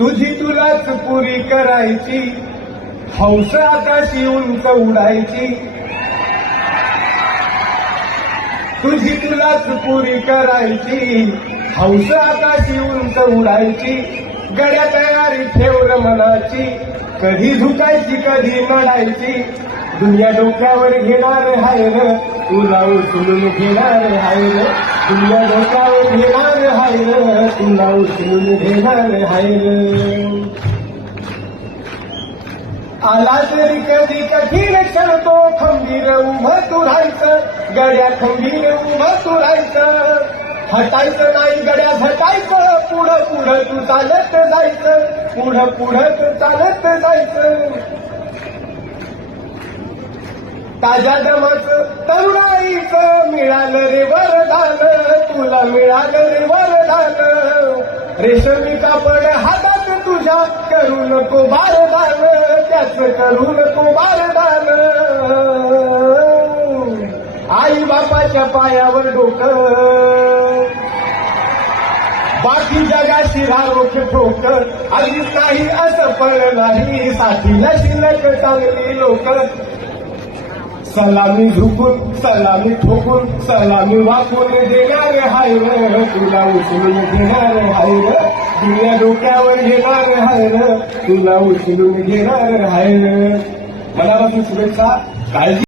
तुझी तुलाच पुरी करायची, हौस आकाशी उंच उडायची. तुझी तुलाच पुरी करायची, हौस आकाशी उंच उडायची. गड्या तयारी ठेवर मनाची, कधी झुकायची कधी नडायची. दुनिया डोक्यावर घेणार हाय र, तुला उचलून घेणार हाय र. दुनिया डोक्यावर घेणार हाय र, तुला उचलून घेणार हाय र. आला तरी कधी कठीण क्षण तो खंबीर उभं तू राहायचं. गड्या खंबीर उभं तू राहायचं. हटायचं नाही गड्या झटायचं. पुढं पुढं तू चालत जायचं. पुढं पुढं तू चालत जायचं. ताज्या दमाचं तरुणाईचं मिळालं रे वरदान. तुला मिळालं रे वरदान. रेशमी कापड हातात तुझ्या, करू नको बारदान. त्याच करू नको बारदान. आई बापाच्या पायावर डोकं, बाकी जगाशी रारोख ठोकर. आधीच नाही असं पण नाही, साथीला शिल्लक चांगली लोक. सलामी झुकून सलामी ठोकून सलामी वाकून देणार हाय र, तुला उचलून घेणार हाय र. दुनिया डोक्यावर घेणार हाय र, तुला उचलून घेणार हाय र. मनापासून शुभेच्छा. काळजी.